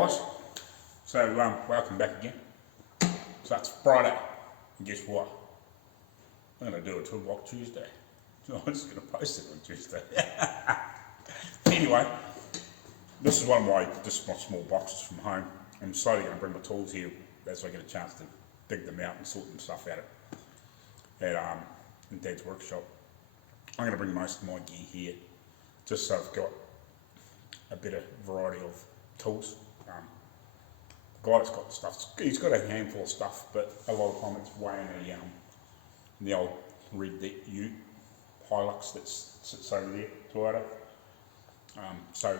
guys, so welcome back again. So it's Friday, and guess what? I'm going to do a Toolbox Tuesday. So I'm just going to post it on Tuesday. Anyway, this is one of my small boxes from home. I'm slowly going to bring my tools here as I get a chance to dig them out and sort some stuff out in Dad's workshop. I'm going to bring most of my gear here, just so I've got a better variety of tools. The guy that's got the stuff, he's got a handful of stuff, but a lot of time it's way in the old Red Deck Ute Hilux that sits over there, Toyota. So,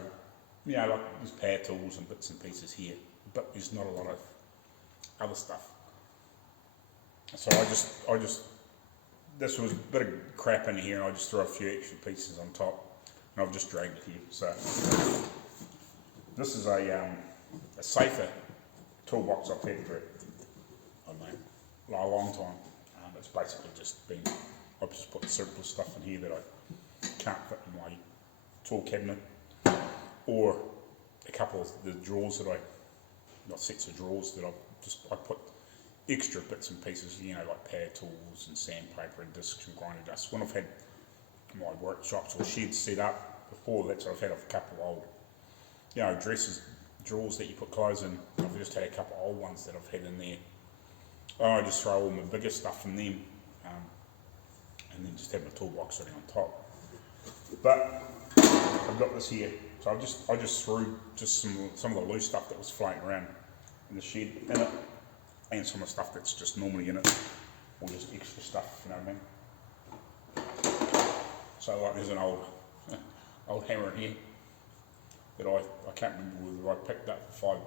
you know, like there's power tools and bits and pieces here, but there's not a lot of other stuff. So I just, this was a bit of crap in here, and I just threw a few extra pieces on top, and I've just dragged it here. So this is a safer toolbox I've had for, I don't know, a long time. It's basically just been, I've just put surplus stuff in here that I can't fit in my tool cabinet, or a couple of the drawers that not sets of drawers that I put extra bits and pieces, you know, like power tools and sandpaper and discs and grinder dust. When I've had my workshops or sheds set up before that, so I've had a couple of old, you know, drawers that you put clothes in. I've just had a couple of old ones that I've had in there. I just throw all my bigger stuff in them, and then just have my toolbox sitting on top. But I've got this here, so I just threw just some of the loose stuff that was floating around in the shed in it, and some of the stuff that's just normally in it, or just extra stuff, you know what I mean? So like there's an old hammer in here that I can't remember whether I picked up for $5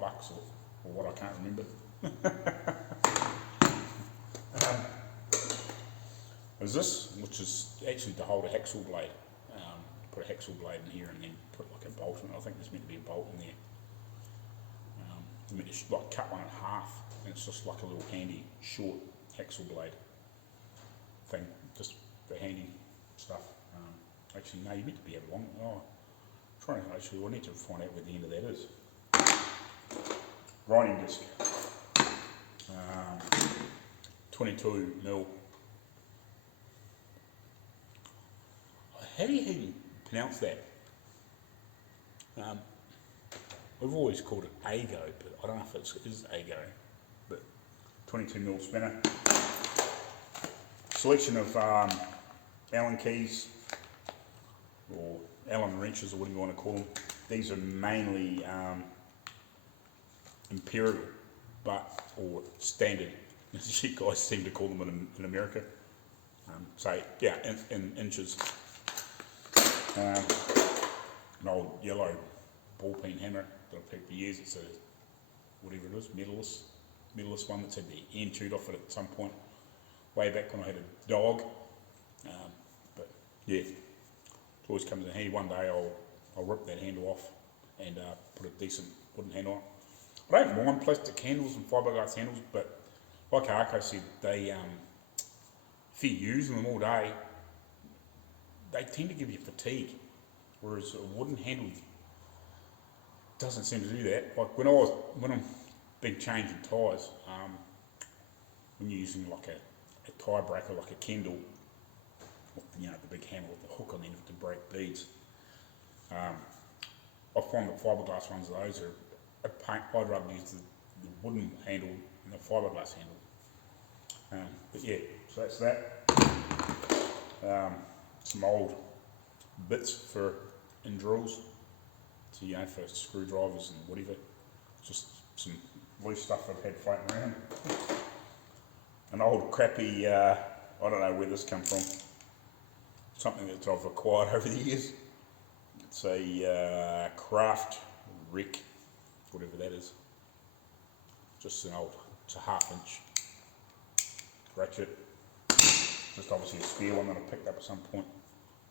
or what, I can't remember. There's this, which is actually to hold a hacksaw blade. Put a hacksaw blade in here and then put like a bolt in it. I think there's meant to be a bolt in there. You meant to like cut one in half, and it's just like a little handy short hacksaw blade thing, just for handy stuff. Actually, no, you meant to be a long. Actually, I need to find out where the end of that is. Grinding disc, 22mm. How do you pronounce that? We've always called it Ago, but I don't know if it is Ago. But 22mm spinner. Selection of Allen keys, or Allen wrenches, or whatever you want to call them. These are mainly imperial, or standard, as you guys seem to call them in America. So yeah, in inches. An old yellow ball peen hammer that I've had for years. It's a, whatever it is, metalist one that's had the end chewed off it at some point, way back when I had a dog. But yeah, it always comes in handy. One day I'll rip that handle off and put a decent wooden handle on. I don't mind plastic handles and fiberglass handles, but like Arco said, they if you're using them all day, they tend to give you fatigue, whereas a wooden handle doesn't seem to do that. Like when I'm been changing tyres, when you're using like a tyre breaker, like a Kendall, you know, the big handle with the hook on the end to break beads, I find the fiberglass ones of those are a pain. I'd rather use the wooden handle than the fiberglass handle. But yeah, so that's that. Some old bits in drills, so you know, for screwdrivers and whatever. Just some loose stuff I've had floating around. An old crappy, I don't know where this come from. Something that I've acquired over the years. It's a craft wreck, whatever that is. Just it's a 1/2 inch ratchet. Just obviously a spare one that I picked up at some point.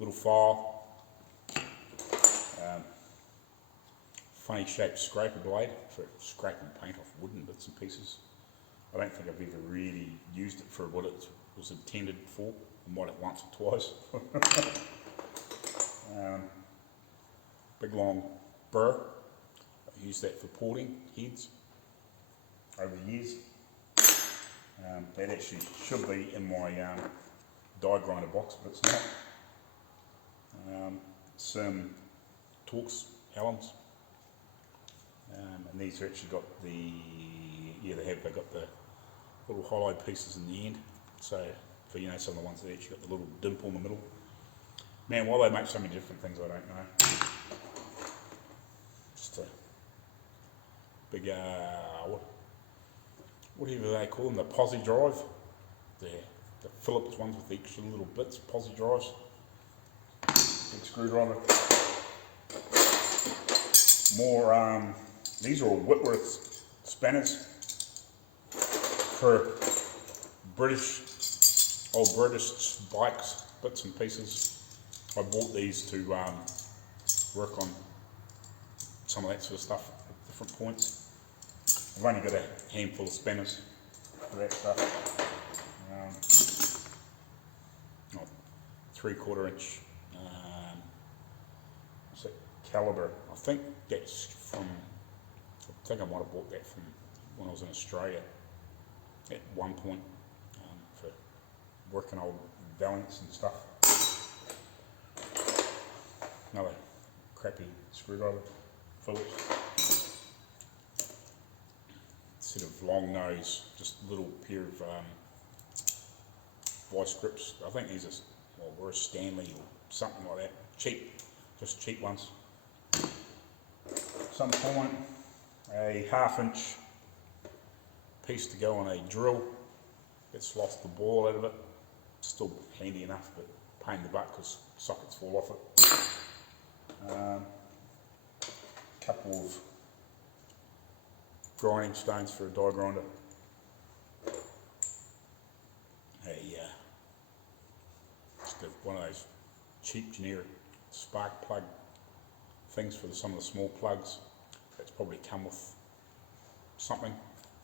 Little file. Funny shaped scraper blade for scraping paint off wooden bits and pieces. I don't think I've ever really used it for what it was intended for. I might have once or twice. Big long burr. I used that for porting heads over the years. That actually should be in my die grinder box, but it's not. Some Torx Allens, and these are actually got the, they've got the little hollow pieces in the end, so for some of the ones that actually got the little dimple in the middle. Man, why they make so many different things, I don't know. Just a big, whatever they call them, the posi drive, the Phillips ones with the extra little bits, posi drives, big screwdriver. More, these are all Whitworth spanners for old British bikes, bits and pieces. I bought these to work on some of that sort of stuff at different points. I've only got a handful of spanners for that stuff. 3/4 inch what's that, caliber. I think that's from, I think I might have bought that from when I was in Australia at one point for working old Valiants and stuff. Another crappy screwdriver, Phillips. Sort of long nose, just a little pair of vice grips. I think these are, well, were a Stanley or something like that. Cheap, just cheap ones. At some point, a 1/2 inch piece to go on a drill. It's lost the ball out of it. Still handy enough, but pain in the butt because sockets fall off it. Couple of grinding stones for a die grinder. Just one of those cheap generic spark plug things for some of the small plugs. That's probably come with something,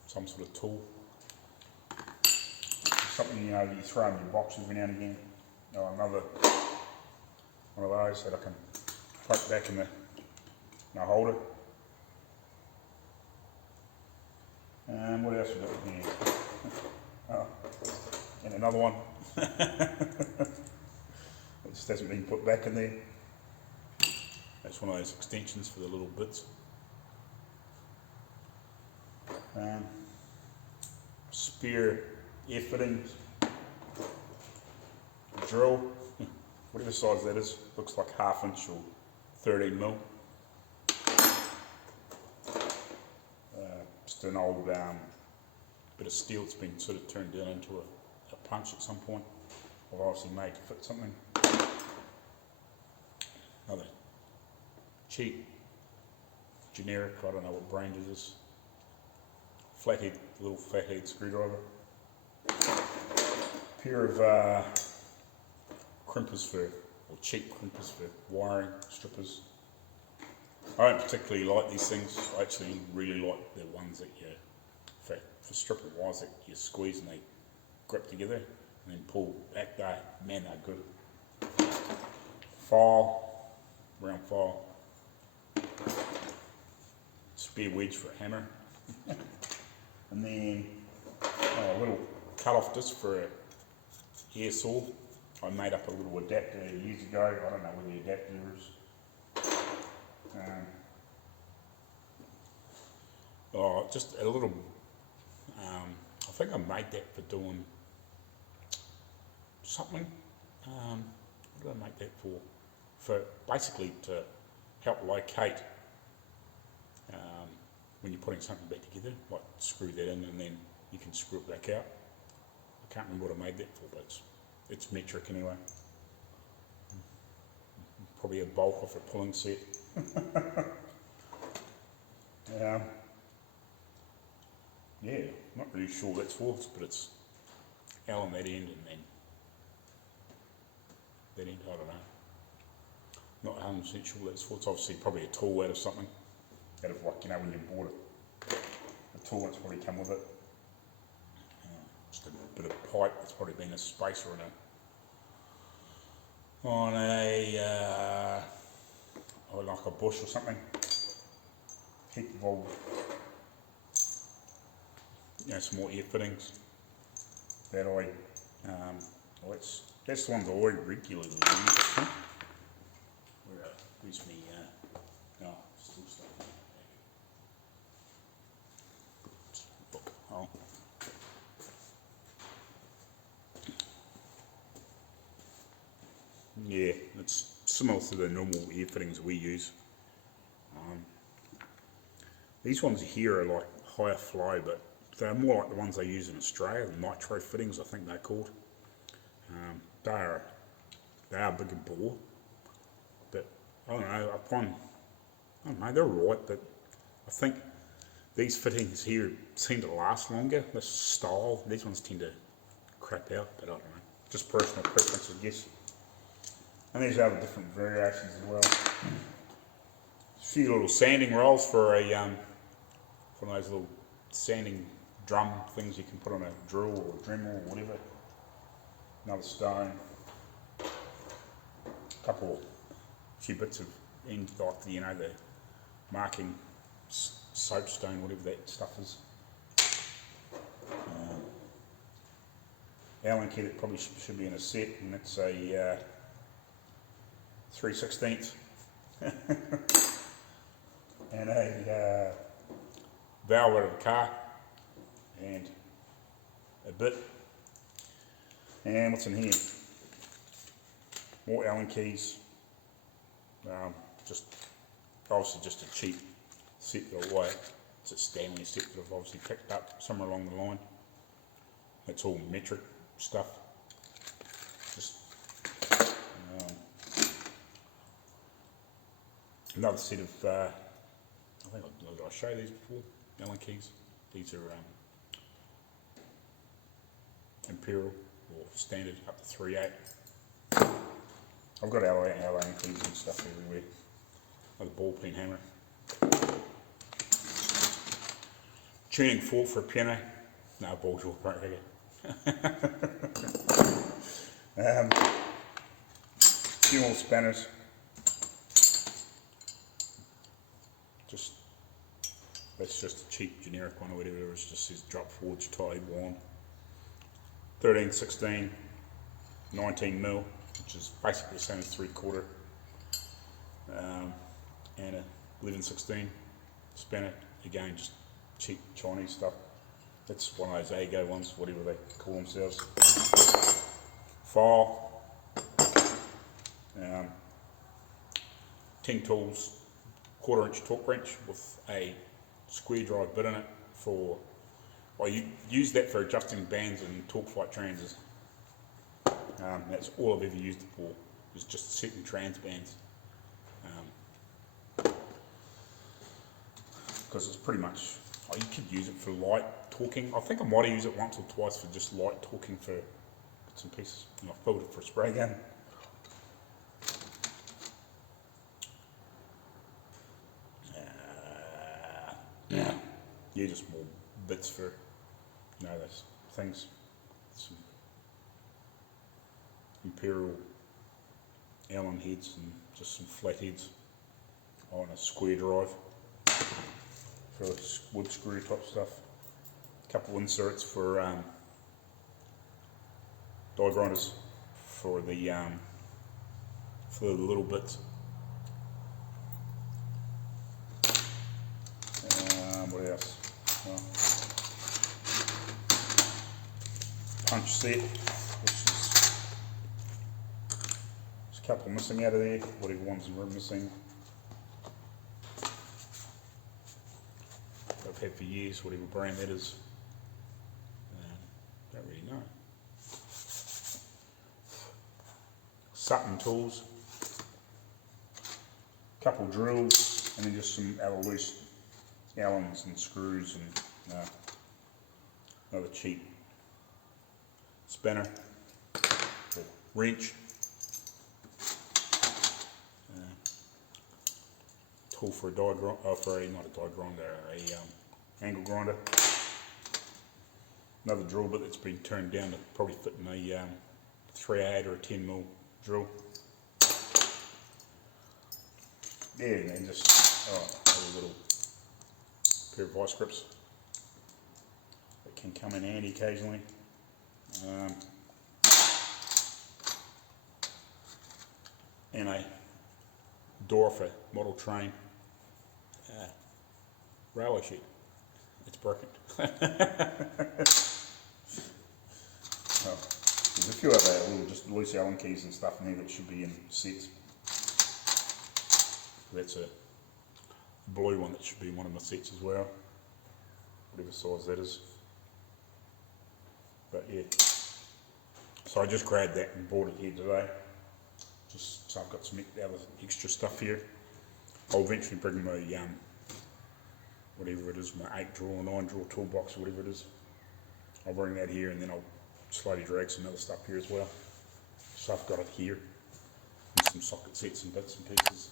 some sort of tool. Something that you throw in your box every now and again. Or another one of those that I can plug back in the holder. And what else we got in here? Oh, and another one. It just hasn't been put back in there. That's one of those extensions for the little bits. Spare air fittings. Drill, whatever size that is, looks like 1/2 inch or 13 mil. Just an old bit of steel that's been sort of turned down into a punch at some point. I've obviously made to fit something. Another cheap, generic, I don't know what brand it is. Little flathead screwdriver. Pair of crimpers or cheap crimpers for wiring, strippers. I don't particularly like these things. I actually really like the ones that you, for stripping wires that you squeeze and they grip together and then pull back. Man, they're good. File, round file. Spare wedge for a hammer. And then a little cut-off disc for a hair saw. I made up a little adapter years ago. I don't know where the adapter is. Just a little, I think I made that for doing something. What did I make that for? For basically to help locate when you're putting something back together, like screw that in and then you can screw it back out. I can't remember what I made that for, but it's metric anyway. Probably a bulk off a pulling set. Yeah, not really sure what that's for, but it's Allen that end and then that end, I don't know. Not 100% sure what that's for. It's obviously probably a tool out of something. Out of like, when you bought it. The tool that's probably come with it. Just a bit of pipe that's probably been a spacer on a like a bush or something. heap of old, some more air fittings that I, that's the ones I regularly use, I think. Where's me, still stuff. Look, oh. Yeah, it's similar to the normal air fittings we use. These ones here are like higher flow, but they're more like the ones they use in Australia, the nitro fittings I think they're called. They are bigger bore, but I don't know, they're alright, but I think these fittings here seem to last longer, this style. These ones tend to crap out, but I don't know, just personal preference I guess. And these have different variations as well. A few little sanding rolls for for those little sanding drum things you can put on a drill or a Dremel or whatever. Another stone. Few bits of end, like the marking soapstone, whatever that stuff is. Allen key that probably should be in a set, and it's a 3/16 and a valve out of the car and a bit. And what's in here? More Allen keys. Obviously just a cheap set that it's a Stanley set that I've obviously picked up somewhere along the line. It's all metric stuff. Just another set of, I think I showed these before, Allen keys. These are Imperial or standard up to 3/8. I've got Allen keys and stuff everywhere. Like a ball peen hammer. Tuning fork for a piano. No, ball jaw, right here. Few more spanners. That's just a cheap generic one or whatever. It just says drop forge tie one. 13/16, 19mm, which is basically the same as 3/4, and a 11/16 spanner. Again, just cheap Chinese stuff. It's one of those AGO ones, whatever they call themselves. File, Ting Tools 1/4 inch torque wrench with a screwdriver bit in it for, well, you use that for adjusting bands and torque flight transers. That's all I've ever used it for, is just setting trans bands. Because it's pretty much, you could use it for light torquing. I think I might have used it once or twice for just light torquing for bits and pieces, and I filled it for a spray gun. Yeah, just more bits for, those things. Some Imperial Allen heads and just some flatheads on a square drive for wood screw type stuff. A couple inserts for die grinders for the little bits. What else? Punch set, which is there's a couple missing out of there, whatever ones are missing. I've had for years, whatever brand that is. Don't really know. Sutton tools, couple drills, and then just some loose Allens and screws and another cheap spanner or wrench, tool for a not a die grinder, a angle grinder. Another drill bit that's been turned down to probably fit in a 3/8 or a 10mm drill. Yeah, and just a little pair of vice grips that can come in handy occasionally. And a door for model train railway shed. It's broken. Oh, there's a few other little just loose Allen keys and stuff in there that should be in sets. That's a blue one that should be in one of my sets as well, whatever size that is. But yeah, so I just grabbed that and bought it here today. Just so I've got some other extra stuff here. I'll eventually bring my whatever it is, my 8 drawer, 9 drawer toolbox or whatever it is. I'll bring that here and then I'll slowly drag some other stuff here as well. So I've got it here, and some socket sets and bits and pieces.